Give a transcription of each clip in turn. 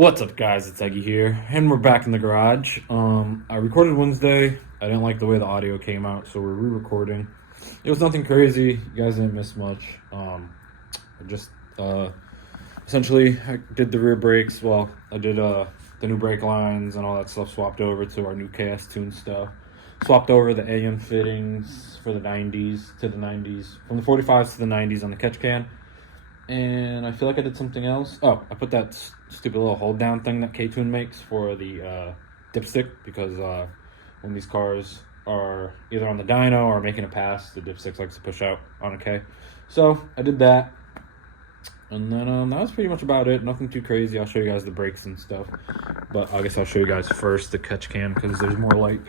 What's up, guys? It's Eggie here, and we're back in the garage. I recorded Wednesday. I didn't like the way the audio came out, so we're re-recording. It was nothing crazy. You guys didn't miss much. I just essentially I did the rear brakes. Well, I did the new brake lines and all that stuff. Swapped over to our new KS Tune stuff. Swapped over the AM fittings for the 90s to the 90s, from the 45s to the 90s on the catch can. And I feel like I did something else. Oh, I put that stupid little hold down thing that K-Tune makes for the dipstick, because when these cars are either on the dyno or making a pass, the dipstick likes to push out on a K. So I did that. And then that was pretty much about it. Nothing too crazy. I'll show you guys the brakes and stuff. But I guess I'll show you guys first the catch can, because there's more light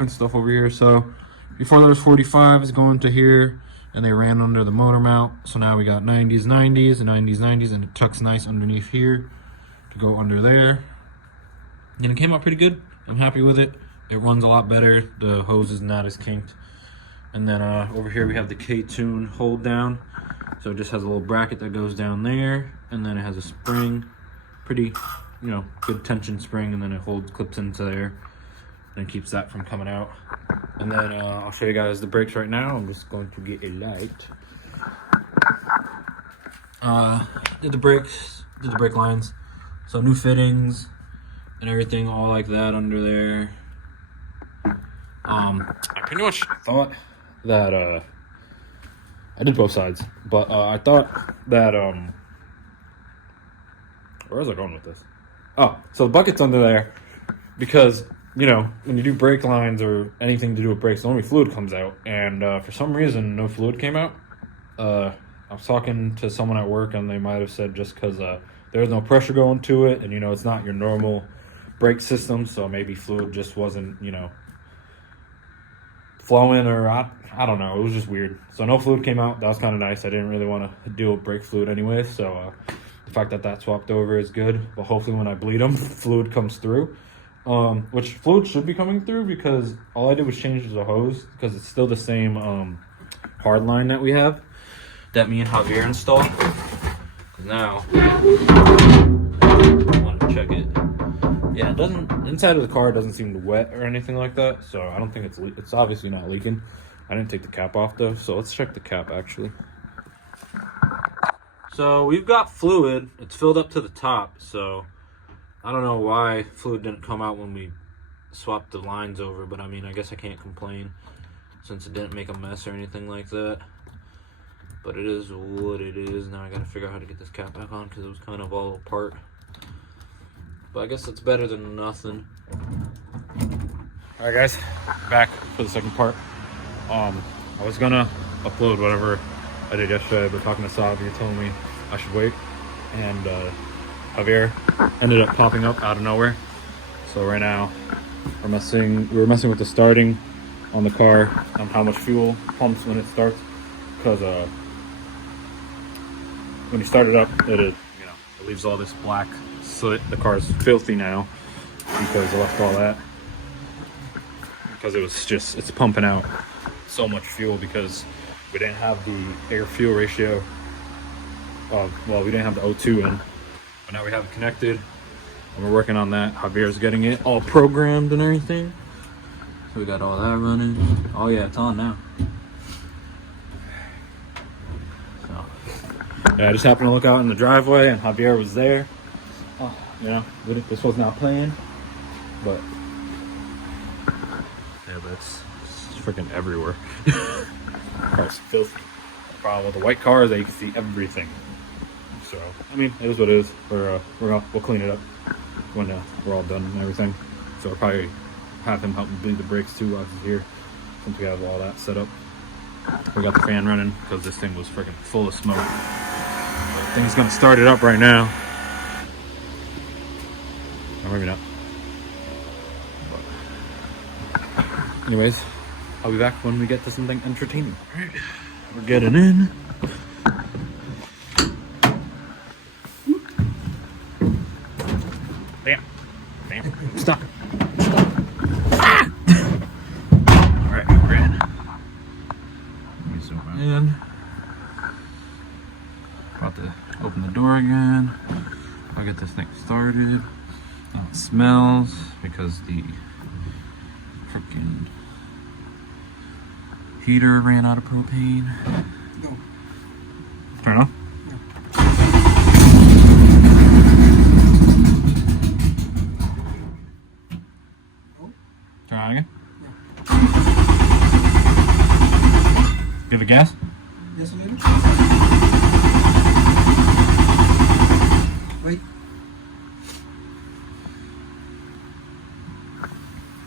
and stuff over here. So before there was 45s going to here, and they ran under the motor mount. So now we got 90s, 90s, and 90s, 90s, and it tucks nice underneath here to go under there. And it came out pretty good. I'm happy with it. It runs a lot better. The hose is not as kinked. And then over here we have the K-Tune hold down. So it just has a little bracket that goes down there, and then it has a spring, pretty, good tension spring, and then it clips into there, and keeps that from coming out. And then I'll show you guys the brakes right now. I'm just going to get a light. Did the brakes, did the brake lines. So new fittings and everything, all like that under there. I pretty much thought that I did both sides, but I thought that where was I going with this? Oh, so the bucket's under there because, when you do brake lines or anything to do with brakes, only fluid comes out. And for some reason, no fluid came out. I was talking to someone at work, and they might have said just because there's no pressure going to it, and, it's not your normal brake system, so maybe fluid just wasn't, flowing, or I don't know. It was just weird. So no fluid came out. That was kind of nice. I didn't really want to deal with brake fluid anyway, so the fact that swapped over is good. But hopefully when I bleed them, fluid comes through. Which fluid should be coming through, because all I did was change the hose, because it's still the same hard line that we have, that me and Javier installed. Because now, I want to check it. Yeah, it doesn't, inside of the car doesn't seem wet or anything like that, so I don't think it's obviously not leaking. I didn't take the cap off though, so let's check the cap actually. So we've got fluid, it's filled up to the top, so I don't know why fluid didn't come out when we swapped the lines over, but I guess I can't complain since it didn't make a mess or anything like that. But it is what it is. Now I gotta figure out how to get this cap back on, because it was kind of all apart. But I guess it's better than nothing. Alright guys, back for the second part. I was gonna upload whatever I did yesterday, but talking to Xavi told me I should wait. And Javier ended up popping up out of nowhere. So right now we were messing with the starting on the car, on how much fuel pumps when it starts, because when you start it up, it leaves all this black soot. The car is filthy now because I left all that, because it's pumping out so much fuel, because we didn't have the air fuel ratio. We didn't have the O2 in. But now we have it connected, and we're working on that. Javier's getting it all programmed and everything. So we got all that running. Oh yeah, it's on now. So yeah, I just happened to look out in the driveway, and Javier was there. This was not planned, but yeah, but it's freaking everywhere. Car's filthy. The problem with the white car is that you can see everything. So, it is what it is. We'll clean it up when we're all done and everything. So I'll probably have him help me bleed the brakes too while he's here, since we have all that set up. We got the fan running, because this thing was freaking full of smoke. I think he's gonna start it up right now. Or maybe not. But anyways, I'll be back when we get to something entertaining. Alright, we're getting in. Bam. Stop. Ah! Alright, we're in. Let me zoom in. About to open the door again. I'll get this thing started. It smells because the freaking heater ran out of propane. Go. Turn on. Turn on again. Give it gas. Yes, a little. Wait.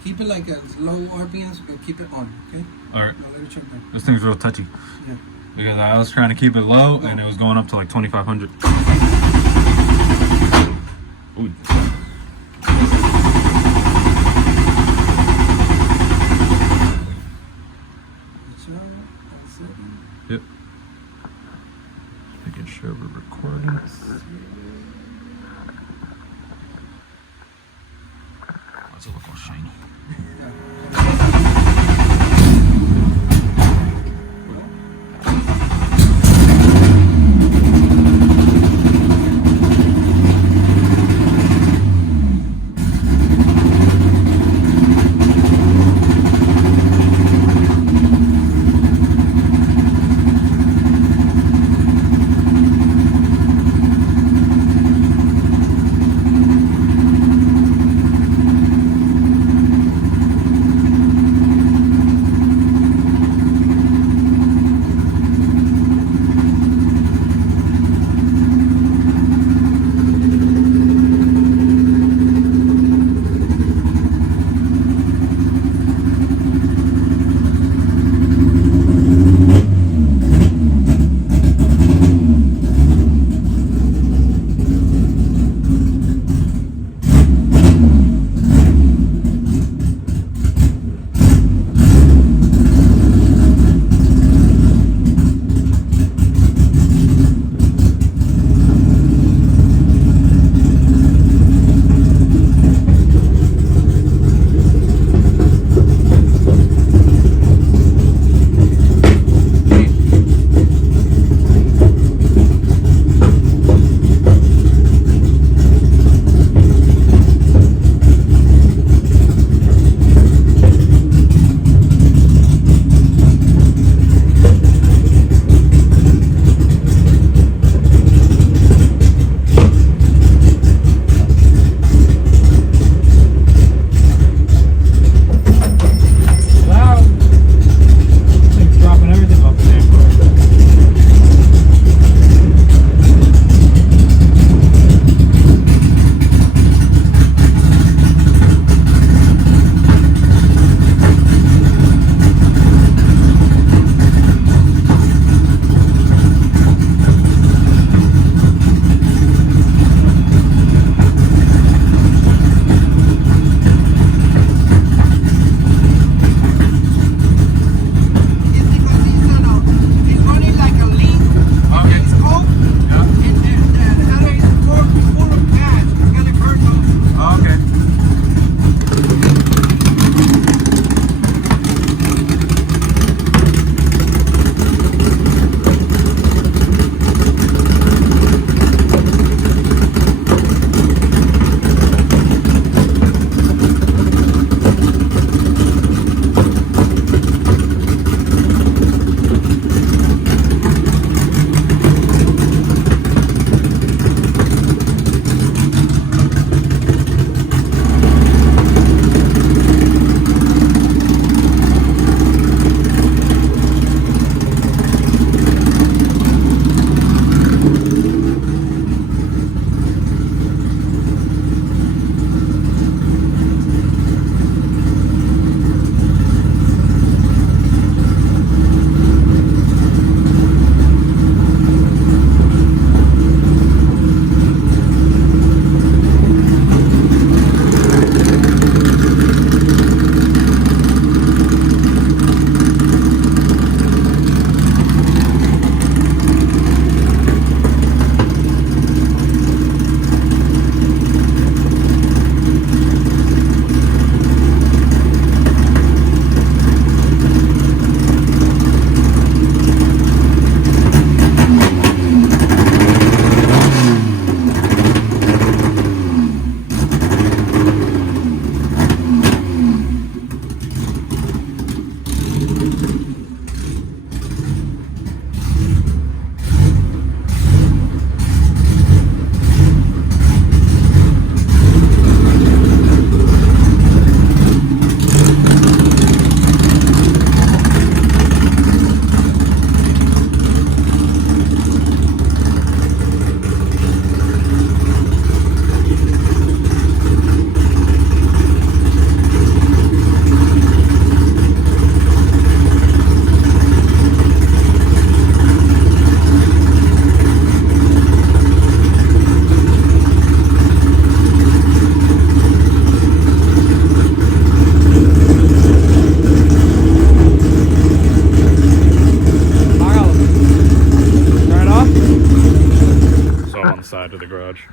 Keep it like a low RPMs, but keep it on, okay? Alright. Now let it check down. This thing's real touchy. Yeah. Because I was trying to keep it low and it was going up to like 2,500. Ooh. Yep. Making sure we're recording. Why does it look all shiny?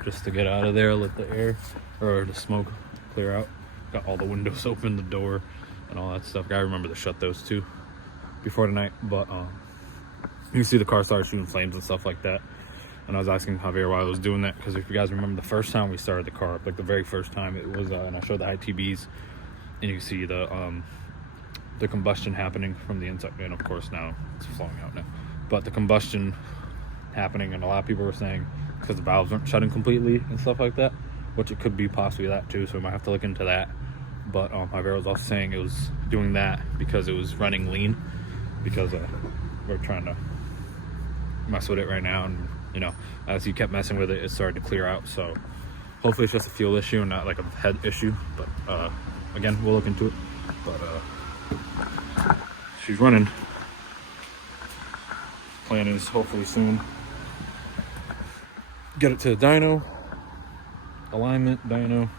just to get out of there, let the air or the smoke clear out. Got all the windows open, the door, and all that stuff. I remember to shut those too before tonight. But you can see the car started shooting flames and stuff like that. And I was asking Javier why I was doing that, because if you guys remember the first time we started the car up, like the very first time, it was and I showed the ITBs, and you can see the combustion happening from the inside, and of course now it's flowing out now. But the combustion happening, and a lot of people were saying because the valves weren't shutting completely and stuff like that, which it could be possibly that too, so we might have to look into that. But Javier was also saying it was doing that because it was running lean, because we're trying to mess with it right now, and you know, as you kept messing with it, it started to clear out. So hopefully it's just a fuel issue and not like a head issue, but again, we'll look into it. But she's running. Plan is hopefully soon get it to the dyno, alignment, dyno,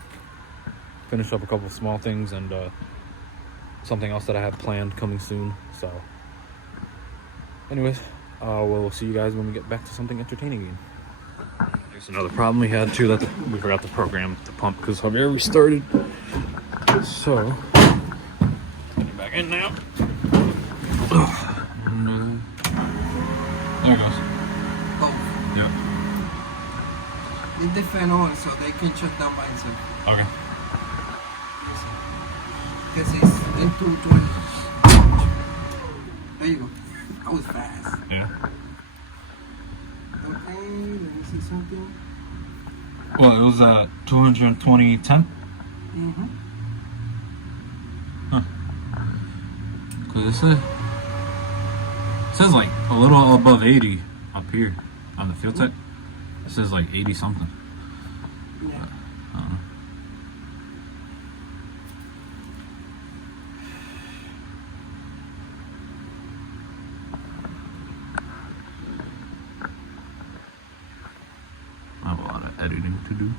finish up a couple of small things, and something else that I have planned coming soon. So anyways, we'll see you guys when we get back to something entertaining again. There's another problem we had too, that we forgot to program the pump because Javier restarted. So getting back in now. And, there it goes. Oh. Yeah. Leave the fan on so they can shut down by itself. Okay. Because it's in 220. There you go. That was fast. Yeah. Okay, let me see something. Well, it was 220/10. Mm-hmm. Huh. Cause it says like a little above 80 up here on the field tech. It says like 80 something. Yeah. I don't know. I have a lot of editing to do.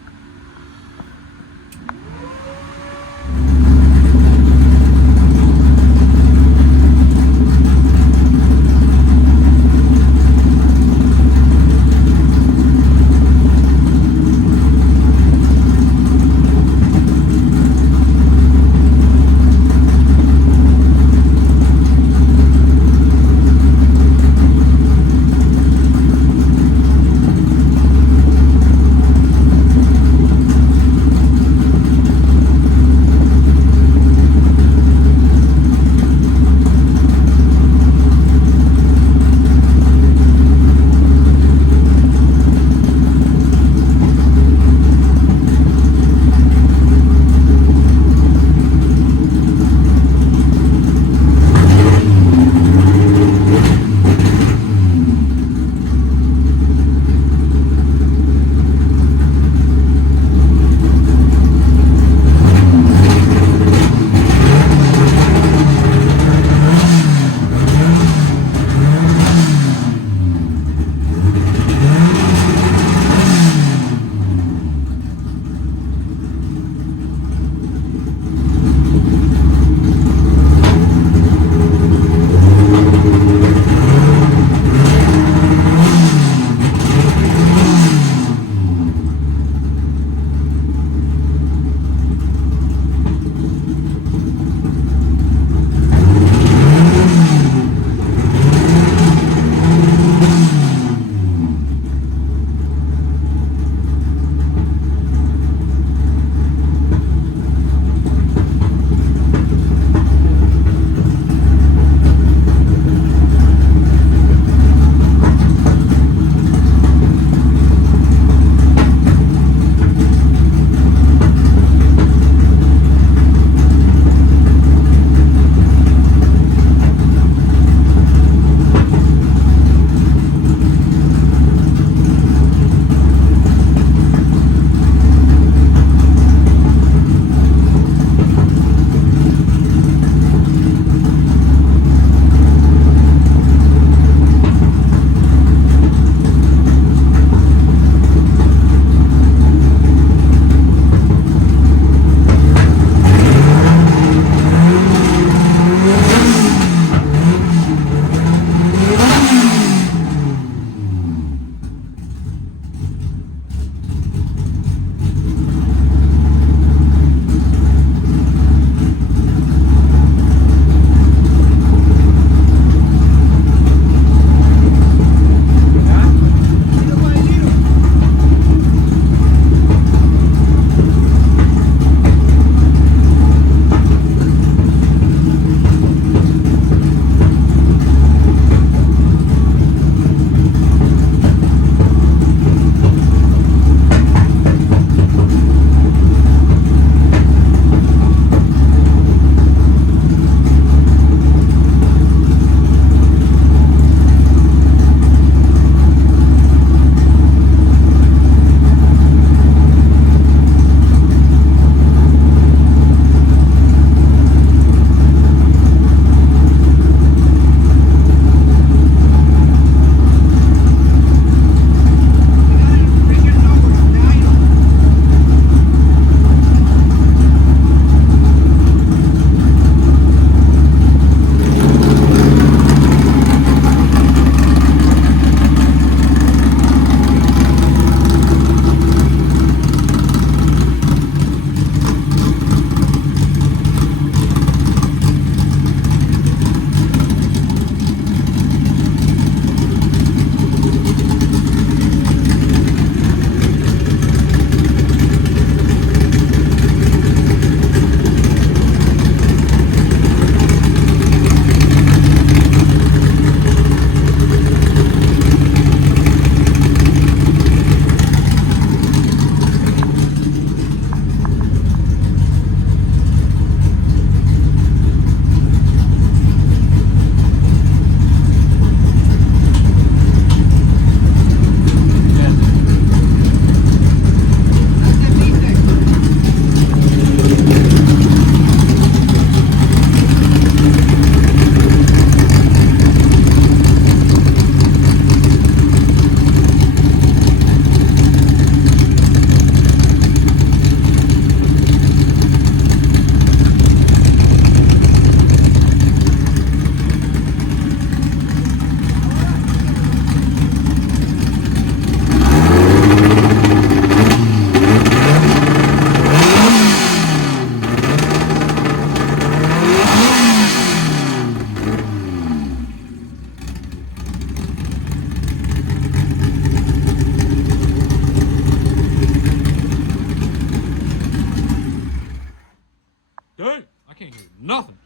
Dang, I can't hear nothing.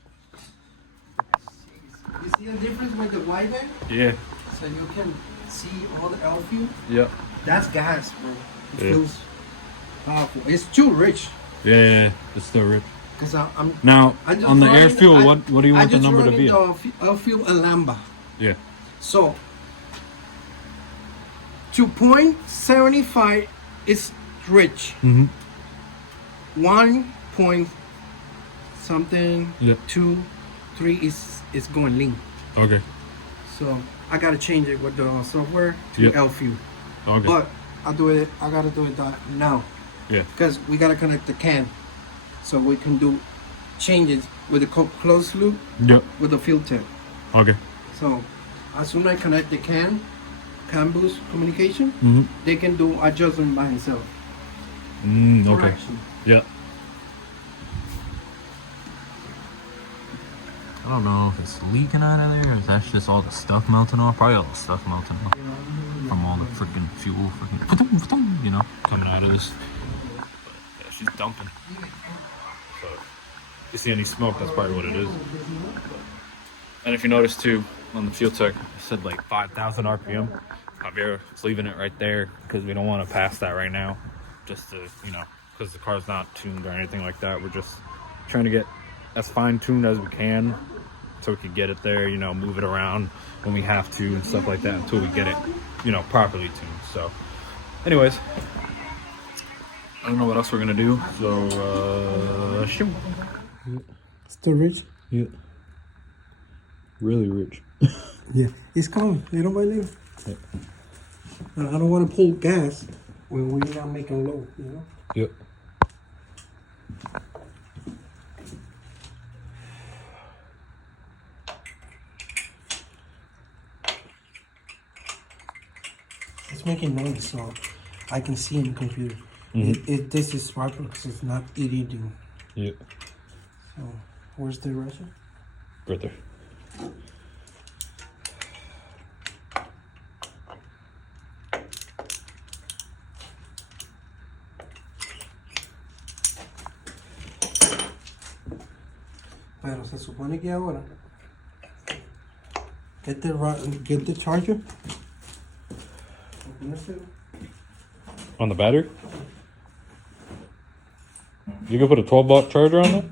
You see the difference with the wide band? Yeah. So you can see all the L fuel. Yep. That's gas, bro. It Yeah. feels powerful. It's too rich. Yeah, it's still rich. Cause I'm Now, I just on the run air in- fuel, I- what do you want the number to be? L fuel Alhambra. Yeah. So 2.75 is rich. Mm-hmm. 1 point something, Yep. 2, 3 is going lean. Okay. So I gotta change it with the software to Yep. L fuel. Okay. But I gotta do it now. Yeah. Because we gotta connect the can, so we can do changes with the closed loop Yep. with the fuel tip. Okay. So as soon as I connect the can boost communication, Mm-hmm. they can do adjustment by himself. Okay. Correction. Yeah. I don't know if it's leaking out of there or if that's just all the stuff melting off. Probably all the stuff melting off from all the freaking fuel, you know, coming out of this. But yeah, she's dumping. So you see any smoke, that's probably what it is. And if you notice too, on the fuel tech, it said like 5,000 RPM. Javier is leaving it right there because we don't want to pass that right now. Just to, you know, because the car's not tuned or anything like that. We're just trying to get as fine tuned as we can so we can get it there, you know, move it around when we have to and stuff like that until we get it, you know, properly tuned. So anyways, I don't know what else we're gonna do, so shoot. Still rich? Yeah, really rich. Yeah, it's coming little by little. Yeah. And I don't want to pull gas when we're not making low, you know? Yep. It's making noise, so I can see in the computer. This is smart because it's not eating. Yep. So, where's the Russia? Right there. Pero se supone que ahora get the charger. On the battery? You can put a 12-volt charger on that?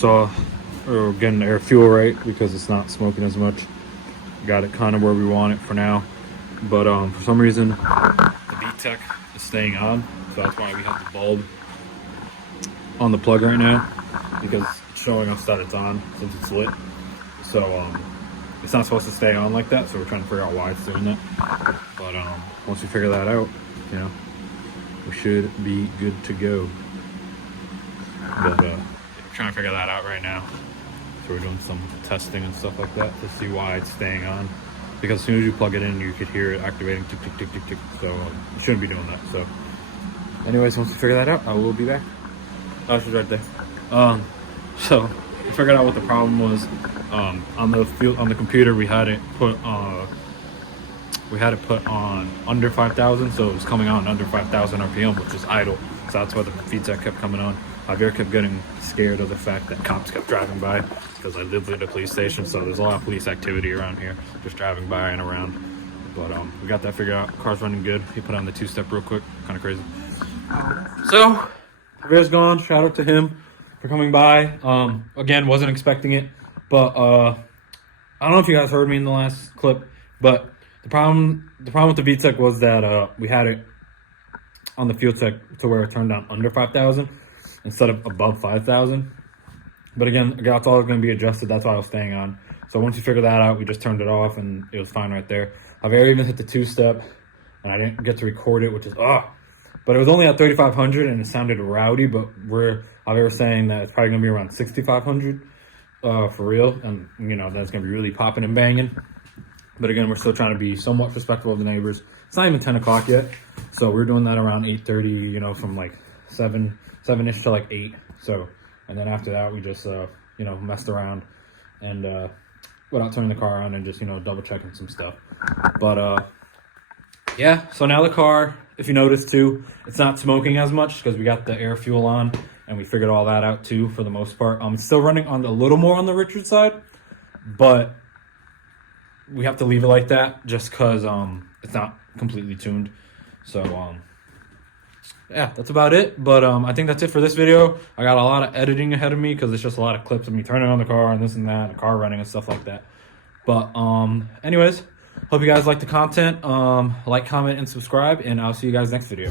saw we're getting the air fuel right because it's not smoking as much. Got it kind of where we want it for now, but for some reason the VTEC is staying on, so that's why we have the bulb on the plug right now, because it's showing us that it's on since it's lit. So it's not supposed to stay on like that, so we're trying to figure out why it's doing that. But once we figure that out, you know, we should be good to go. But trying to figure that out right now. So we're doing some testing and stuff like that to see why it's staying on. Because as soon as you plug it in, you could hear it activating tick, tick, tick, tick, tick. So you shouldn't be doing that. So anyways, once we figure that out, I will be back. Oh, she's right there. So we figured out what the problem was. On the computer, we had it put on under 5,000, so it was coming on under 5,000 RPM, which is idle. So that's why the feedback kept coming on. Javier kept getting scared of the fact that cops kept driving by, because I live at a police station, so there's a lot of police activity around here, just driving by and around. But we got that figured out. Car's running good. He put on the two-step real quick, kind of crazy. So Javier's gone. Shout out to him for coming by. Again, wasn't expecting it, but I don't know if you guys heard me in the last clip, but the problem with the VTEC was that we had it on the fuel tech to where it turned down under 5,000 instead of above 5,000. But again, that's all going to be adjusted. That's why I was staying on. So once you figure that out, we just turned it off and it was fine right there. Javier even hit the two-step, and I didn't get to record it, which is but it was only at 3,500 and it sounded rowdy. But Javier was saying that it's probably going to be around 6,500 for real, and you know that's going to be really popping and banging. But again, we're still trying to be somewhat respectful of the neighbors. It's not even 10 o'clock yet, so we're doing that around 8:30. You know, from like 7-ish to like 8. So, and then after that, we just you know, messed around and without turning the car on and just, you know, double checking some stuff. But yeah, so now the car, if you notice too, it's not smoking as much because we got the air fuel on and we figured all that out too for the most part. It's still running on a little more on the Richard side, but we have to leave it like that just because it's not completely tuned. So yeah, that's about it. But I think that's it for this video. I got a lot of editing ahead of me because it's just a lot of clips of me turning on the car and this and that, and the car running and stuff like that. But anyways, hope you guys like the content. Like, comment, and subscribe, and I'll see you guys next video.